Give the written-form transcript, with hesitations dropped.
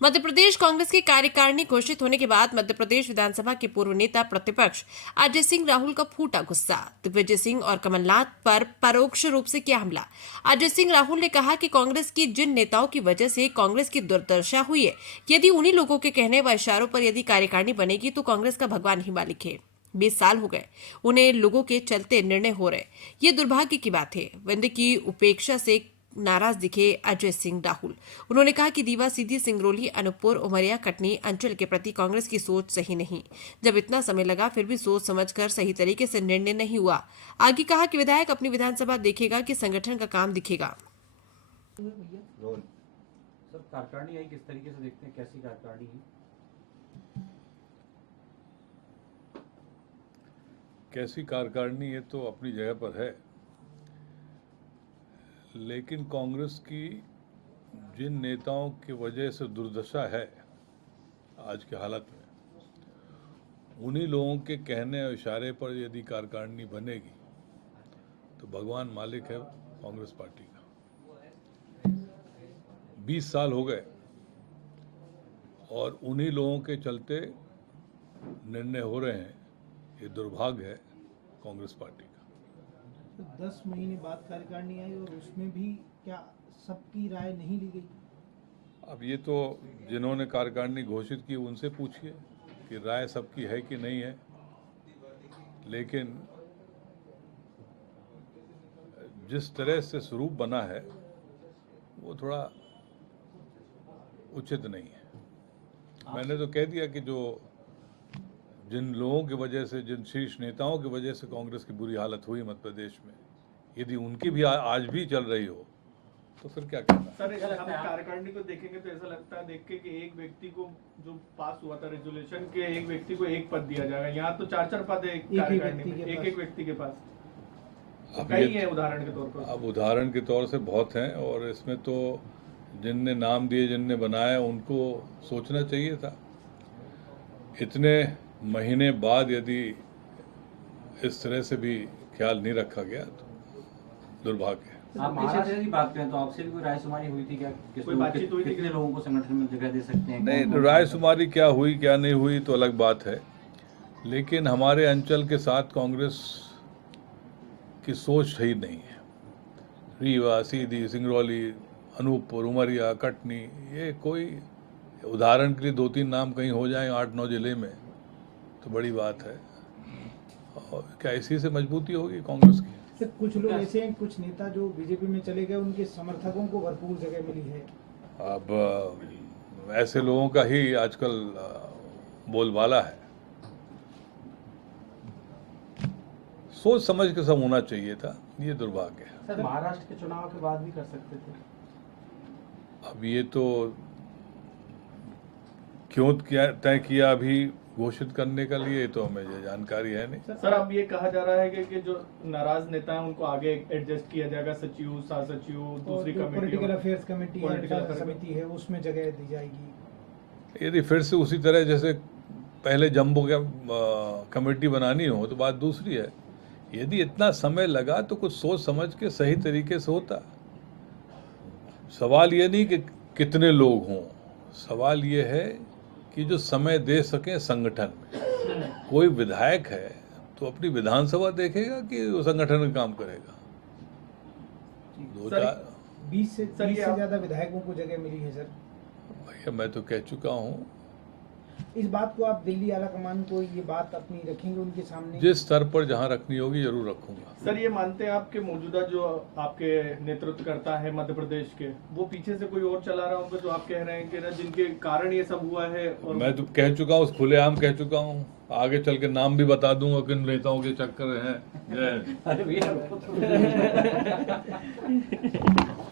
मध्य प्रदेश कांग्रेस की कार्यकारिणी घोषित होने के बाद मध्य प्रदेश विधानसभा के पूर्व नेता प्रतिपक्ष अजय सिंह राहुल का फूटा गुस्सा। दिग्विजय सिंह और कमलनाथ पर परोक्ष रूप से किया हमला। अजय सिंह राहुल ने कहा कि कांग्रेस की जिन नेताओं की वजह से कांग्रेस की दुर्दशा हुई है, यदि उन्हीं लोगों के कहने व इशारों पर यदि कार्यकारिणी बनेगी तो कांग्रेस का भगवान ही मालिक है। 20 साल हो गए उन्हें लोगों के चलते निर्णय हो रहे, ये दुर्भाग्य की बात है। वंदे की उपेक्षा से नाराज दिखे अजय सिंह राहुल। उन्होंने कहा कि दीवा सीधी, सिंगरौली, अनूपपुर, उमरिया, कटनी अंचल के प्रति कांग्रेस की सोच सही नहीं। जब इतना समय लगा फिर भी सोच समझकर सही तरीके से निर्णय नहीं हुआ। आगे कहा कि विधायक अपनी विधानसभा देखेगा कि संगठन का काम दिखेगा। सर, कार्यकारिणी आई किस तरीके से देखते हैं, कैसी कार्यकारिणी है? कैसी कार्यकारिणी है तो अपनी जगह पर है, लेकिन कांग्रेस की जिन नेताओं की वजह से दुर्दशा है आज के हालत में, उन्हीं लोगों के कहने और इशारे पर यदि कार्यकारिणी बनेगी तो भगवान मालिक है कांग्रेस पार्टी का। 20 साल हो गए और उन्हीं लोगों के चलते निर्णय हो रहे हैं, ये दुर्भाग्य है कांग्रेस पार्टी का। 10 महीने बाद कार्यकारिणी आई और उसमें भी क्या सबकी राय नहीं ली गई? अब ये तो जिन्होंने कार्यकारिणी घोषित की उनसे पूछिए कि राय सबकी है कि नहीं है, लेकिन जिस तरह से स्वरूप बना है वो थोड़ा उचित नहीं है। मैंने तो कह दिया कि जिन लोगों की वजह से, जिन शीर्ष नेताओं की वजह से कांग्रेस की बुरी हालत हुई मध्य प्रदेश में, यदि उनकी भी आज भी चल रही हो तो फिर क्या कहना। सर, हम कार्यकारिणी को देखेंगे तो ऐसा लगता है देख के कि एक व्यक्ति को जो पास हुआ था रेजोल्यूशन के, एक व्यक्ति को एक पद दिया जाएगा। यहाँ तो 4-4 पद है कार्यकारिणी में, एक व्यक्ति के पास। कई है उदाहरण के तौर पर। अब उदाहरण के तौर से बहुत हैं, और इसमें तो जिनने नाम दिए, जिनने बनाया, उनको सोचना चाहिए था। इतने महीने बाद यदि इस तरह से भी ख्याल नहीं रखा गया तो दुर्भाग्य है। आप महाराष्ट्र की बात करें तो आपसे भी कोई रायशुमारी हुई थी क्या? कोई बातचीत हुई थी? कितने लोगों को संगठन में जगह दे सकते हैं? नहीं, रायशुमारी क्या हुई क्या नहीं हुई तो अलग बात है, लेकिन हमारे अंचल के साथ कांग्रेस की सोच सही नहीं है। रीवा, सीधी, सिंगरौली, अनूपपुर, उमरिया, कटनी, ये कोई उदाहरण के लिए 2-3 नाम कहीं हो जाएं 8-9 जिले में तो बड़ी बात है। और क्या इसी से मजबूती होगी कांग्रेस की? कुछ लोग ऐसे हैं, कुछ नेता जो बीजेपी में चले गए, उनके समर्थकों को भरपूर जगह मिली है। अब ऐसे लोगों का ही आजकल बोलबाला है। सोच समझ के सब होना चाहिए था, ये दुर्भाग्य है। सर, महाराष्ट्र के चुनाव के बाद भी कर सकते थे। अब ये तो क्यों तय किया अभी घोषित करने के लिए, तो हमें ये जानकारी है नहीं। सर, अब ये कहा जा रहा है कि जो नाराज नेता हैं उनको आगे एडजस्ट किया जाएगा, सचिव, सह सचिव, दूसरी कमेटी, पॉलिटिकल अफेयर्स कमेटी समिति है, उसमें जगह दी जाएगी। यदि फिर से उसी तरह जैसे पहले जम्बो कमेटी बनानी हो तो बात दूसरी है। यदि इतना समय लगा तो कुछ सोच समझ के सही तरीके से होता। सवाल ये नहीं कि कितने लोग हों, सवाल ये है कि जो समय दे सकें संगठन में। कोई विधायक है तो अपनी विधानसभा देखेगा कि वो संगठन में काम करेगा। 20 से ज्यादा विधायकों को जगह मिली है। सर भैया, मैं तो कह चुका हूँ। इस बात को आप दिल्ली आला कमान को ये बात अपनी रखेंगे उनके सामने? जिस स्तर पर जहाँ रखनी होगी जरूर रखूंगा। सर, ये मानते हैं आपके मौजूदा जो आपके नेतृत्व करता है मध्य प्रदेश के, वो पीछे से कोई और चला रहा होगा जो आप कह रहे हैं कि ना जिनके कारण ये सब हुआ है? और मैं तो कह चुका हूँ, खुलेआम कह चुका हूँ। आगे चल के नाम भी बता दूंगा किन नेताओं के चक्कर हैं।